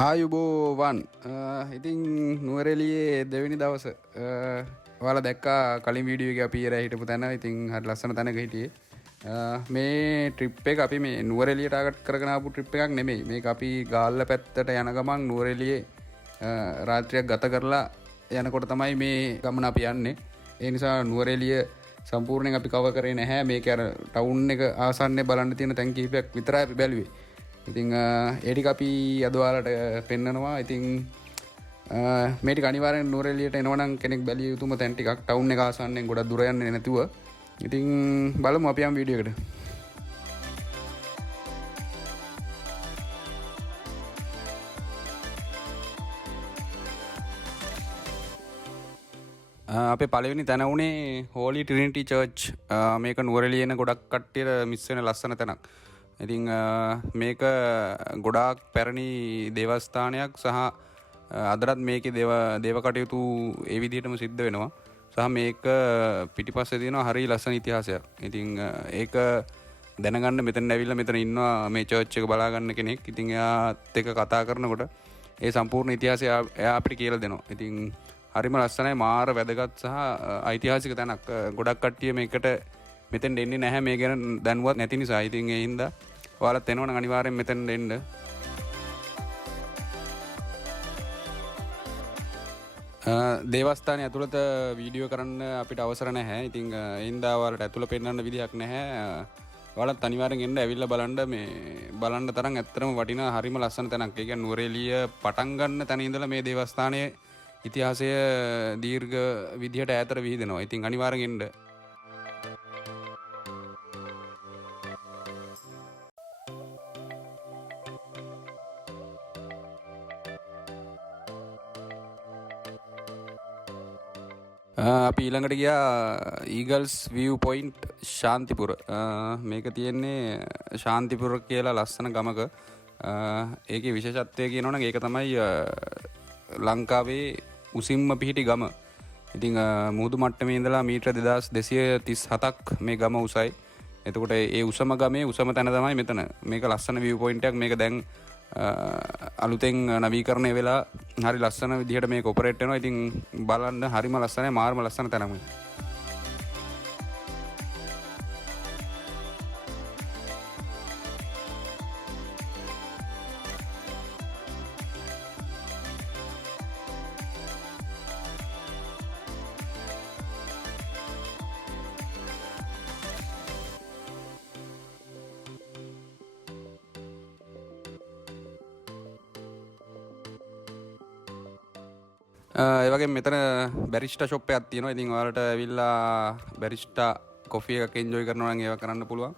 ආයුබෝවන් ඉතින් නුවරඑළියේ දෙවෙනි දවස ඔයාලා දැක්කා කලින් වීඩියෝ එකේ අපි ඉරා හිටපු තැන. ඉතින් හරි ලස්සන තැනක හිටියේ. මේ ට්‍රිප් එක අපි මේ නුවරඑළිය ටාගට් කරගෙන ආපු ට්‍රිප් එකක් නෙමෙයි. මේක අපි ගාල්ල පැත්තට යන ගමන් නුවරඑළියේ රාත්‍රියක් ගත කරලා යනකොට තමයි මේ ගමන අපි යන්නේ. ඒ නිසා නුවරඑළිය සම්පූර්ණයෙන් අපි කවර් කරේ නැහැ. මේක අර ටවුන් එක ආසන්නයේ බලන්න තියෙන තැන් කිහිපයක් විතරයි අපි බැලුවේ. ඉතින් ඒ ටික අපි අද ඔයාලට පෙන්නනවා. ඉතින් මේ ටික අනිවාර්යෙන් නුවරඑළියට එනවනම් කෙනෙක් බැලිය යුතුම තැන් ටිකක් ටවුන් එක ආසන්නයෙන් ගොඩක් දුර යන්නේ නැතුව. ඉතින් බලමු අපි යම් වීඩියෝ එකට. අපේ පළවෙනි තැන උනේ හෝලි ට්‍රිනිටි චර්ච්. මේක නුවරඑළියේ එන ගොඩක් කට්ටියට මිස් වෙන ලස්සන තැනක්. ඉතින් මේක ගොඩාක් පැරණි දේවස්ථානයක් සහ අදටත් මේකේ දේව කටයුතු ඒ විදිහටම සිද්ධ වෙනවා. සහ මේක පිටිපස්සේ තියෙනවා හරිය ලස්සන ඉතිහාසයක්. ඉතින් ඒක දැනගන්න මෙතන ඇවිල්ලා මෙතන ඉන්නවා මේ චර්ච් එක බලා ගන්න කෙනෙක්. ඉතින් එයාත් එක්ක කතා කරනකොට ඒ සම්පූර්ණ ඉතිහාසය එයා අපිට කියලා දෙනවා. ඉතින් හරිම ලස්සනයි, මාර වැදගත් සහ ඓතිහාසික තැනක්. ගොඩක් කට්ටිය මේකට මෙතෙන් එන්නේ නැහැ මේ ගැන දැනුවත් නැති නිසා. ඉතින් ඒ හින්දා ඔයාලත් එනවනම් අනිවාර්යෙන් මෙතෙන් එන්න. දේවස්ථානයේ ඇතුළත වීඩියෝ කරන්න අපිට අවසර නැහැ. ඉතින් ඒ හින්දා ඔයාලට ඇතුළ පෙන්වන්න විදිහක් නැහැ. ඔයාලත් අනිවාර්යෙන් එන්න ඇවිල්ලා බලන්න තරම් ඇත්තටම වටිනා හරිම ලස්සන තැනක්. ඒ කියන්නේ නුවරඑළිය පටන් ගන්න තැන ඉඳලා මේ දේවස්ථානයේ ඉතිහාසය දීර්ඝ විදිහට ඈතට විහිදෙනවා. ඉතින් අනිවාර්යෙන් එන්න. අපි ඊළඟට ගියා ඊගල්ස් view point ශාන්තිපුර. මේක තියෙන්නේ ශාන්තිපුර කියලා ලස්සන ගමක. ඒකේ විශේෂත්වය කියනවනම් ඒක තමයි ලංකාවේ උසින්ම පිහිටි ගම. ඉතින් මුහුදු මට්ටමේ ඉඳලා මීටර 2237ක් මේ ගම උසයි. එතකොට ඒ උසම ගමේ උසම තැන තමයි මෙතන. මේක ලස්සන view point එකක්. මේක දැන් අලුතෙන් නවීකරණය වෙලා හරි ලස්සන විදිහට මේක ඔපරේට් වෙනවා. ඉතින් බලන්න හරිම ලස්සනයි, මාරම ලස්සන තැනක්. ඒ වගේම මෙතන බැරිස්ටා ෂොප් එකක් තියෙනවා. ඉතින් ඔයාලට ඇවිල්ලා බැරිස්ටා කොෆි එකක් එන්ජොයි කරනවා නම් ඒවා කරන්න පුළුවන්.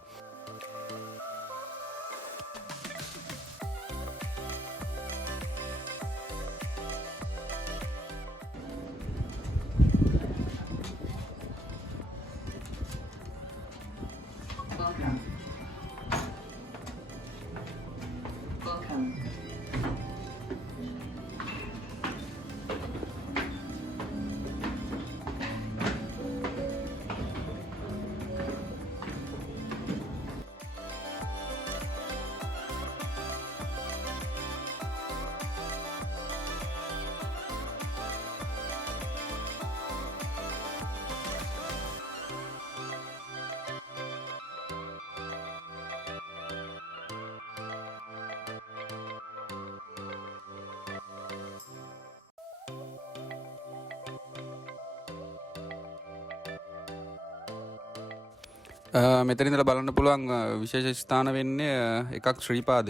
මෙතන ඉඳලා බලන්න පුළුවන් විශේෂ ස්ථාන වෙන්නේ එකක් ශ්‍රීපාද.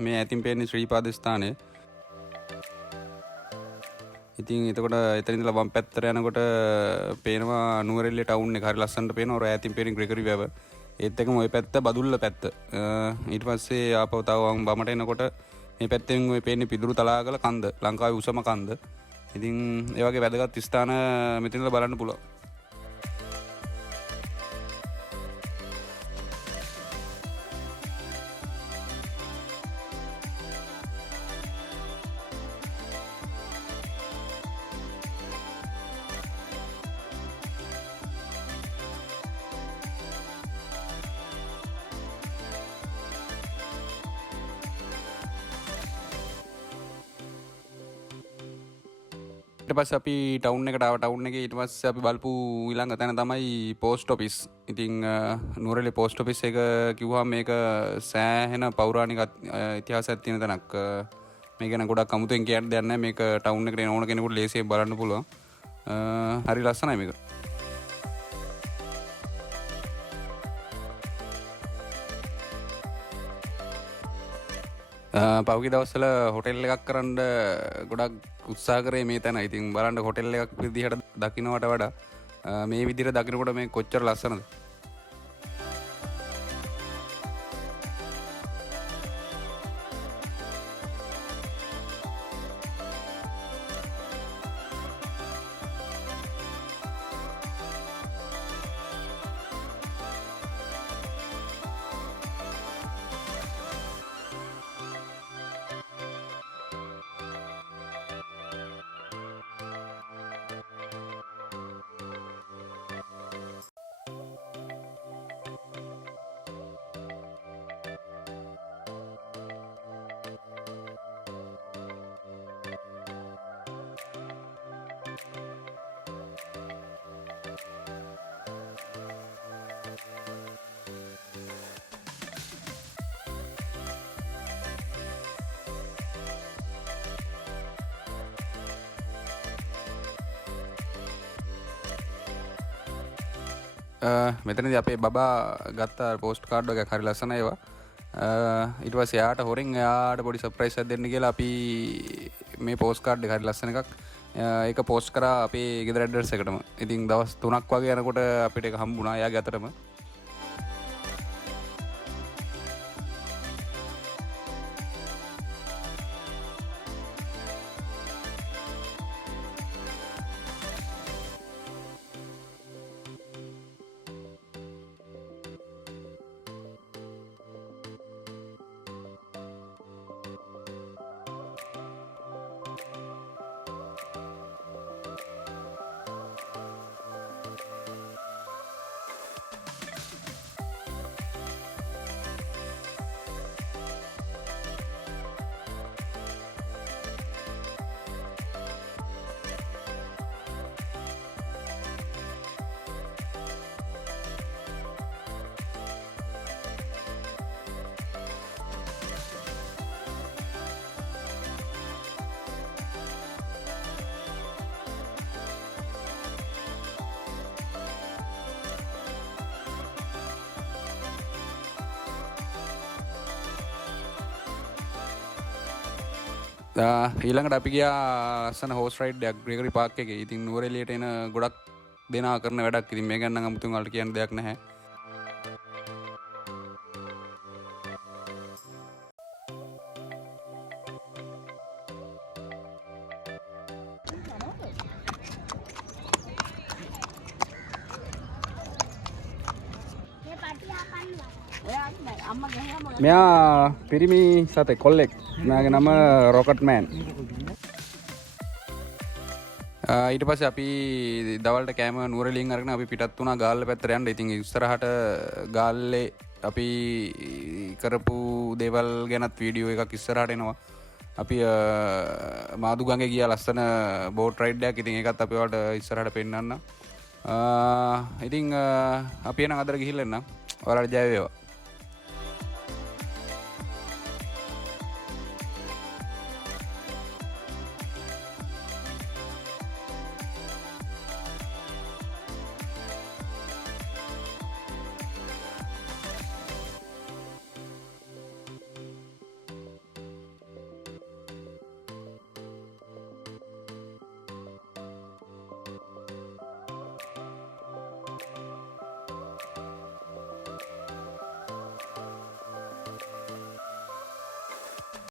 මේ ඇතින් පේන්නේ ශ්‍රීපාද ස්ථානය. ඉතින් එතකොට එතන ඉඳලා වම් පැත්තට යනකොට පේනවා නුවරඑළිය ටවුන් එක හරි ලස්සනට පේනවා. ඔර ඈතින් පේන ග්‍රෙගරි වැව. ඒත් එකම ওই පැත්ත බදුල්ල පැත්ත. ඊට පස්සේ ආපහු තව බමට එනකොට මේ පැත්තෙන් ඔය පේන්නේ පිදුරු තලාගල කන්ද. ලංකාවේ උසම කන්ද. ඉතින් ඒ වගේ වැදගත් ස්ථාන මෙතන ඉඳලා බලන්න පුළුවන්. ඊට පස්සේ අපි ටවුන් එකට ආව. ටවුන් එකේ ඊට පස්සේ අපි බලපු ඊළඟ තැන තමයි පෝස්ට් ඔෆිස්. ඉතින් නුවරඑළිය පෝස්ට් ඔෆිස් එක කිව්වම මේක සෑහෙන පෞරාණික ඉතිහාසයක් තියෙන තැනක්. මේක ගැන ගොඩක් අමුතුවෙන් කියන්න දෙයක් නැහැ. මේක ටවුන් එකට එන ඕන කෙනෙකුට ලේසියෙන් බලන්න පුළුවන්. හරි ලස්සනයි මේක. පෞගි දවස්වල හොටෙල් එකක් කරන්න ගොඩක් උත්සාහ කරේ මේ තැන. ඉතින් බලන්න හොටෙල් එකක් විදිහට දකින්නට වඩා මේ විදිහට දකින්නකොට මේ කොච්චර ලස්සනද. මෙතනදී අපේ බබා ගත්ත පෝස්ට් කාඩ් එකක් හරි ලස්සනයි ඒවා. ඊට පස්සේ එයාට හොරෙන් එයාට පොඩි සර්ප්‍රයිස් එකක් දෙන්න කියලා අපි මේ පෝස්ට් කාඩ් එක හරි ලස්සන එකක්. ඒක පෝස්ට් කරා අපේ ගෙදර ඇඩ්‍රස් එකටම. ඉතින් දවස් 3ක් වගේ යනකොට අපිට ඒක හම්බුණා එයාගේ අතටම. ඊළඟට අපි ගියා ලස්සන හෝස් රයිඩ් එකක් ග්‍රෙගරි පාක් එකේ. ඉතින් නුවරඑළියට එන ගොඩක් දෙනා කරන වැඩක්. ඉතින් මේ ගැන නම් අමුතුවෙන් වලට කියන්න දෙයක් නැහැ. මෙයා පිරිමි සතෙක් කොල්ලෙක්. මෙයාගේ නම රොකට් මෑන්. ඊට පස්සේ අපි දවල්ට කෑම නුවරඑළියෙන් අරගෙන අපි පිටත් වුණා ගාල්ල පැත්තට යන්න. ඉතින් ඉස්සරහට ගාල්ලේ අපි කරපු දේවල් ගැනත් වීඩියෝ එකක් ඉස්සරහට එනවා. අපි මාදුගඟේ ගියා ලස්සන බෝට් රයිඩ් එකක්. ඉතින් ඒකත් අපි ඔයාලට ඉස්සරහට පෙන්නන්න. ඉතින් අපි එන අදට ගිහිල්ලා එන්න. ඔයාලට ජය වේවා.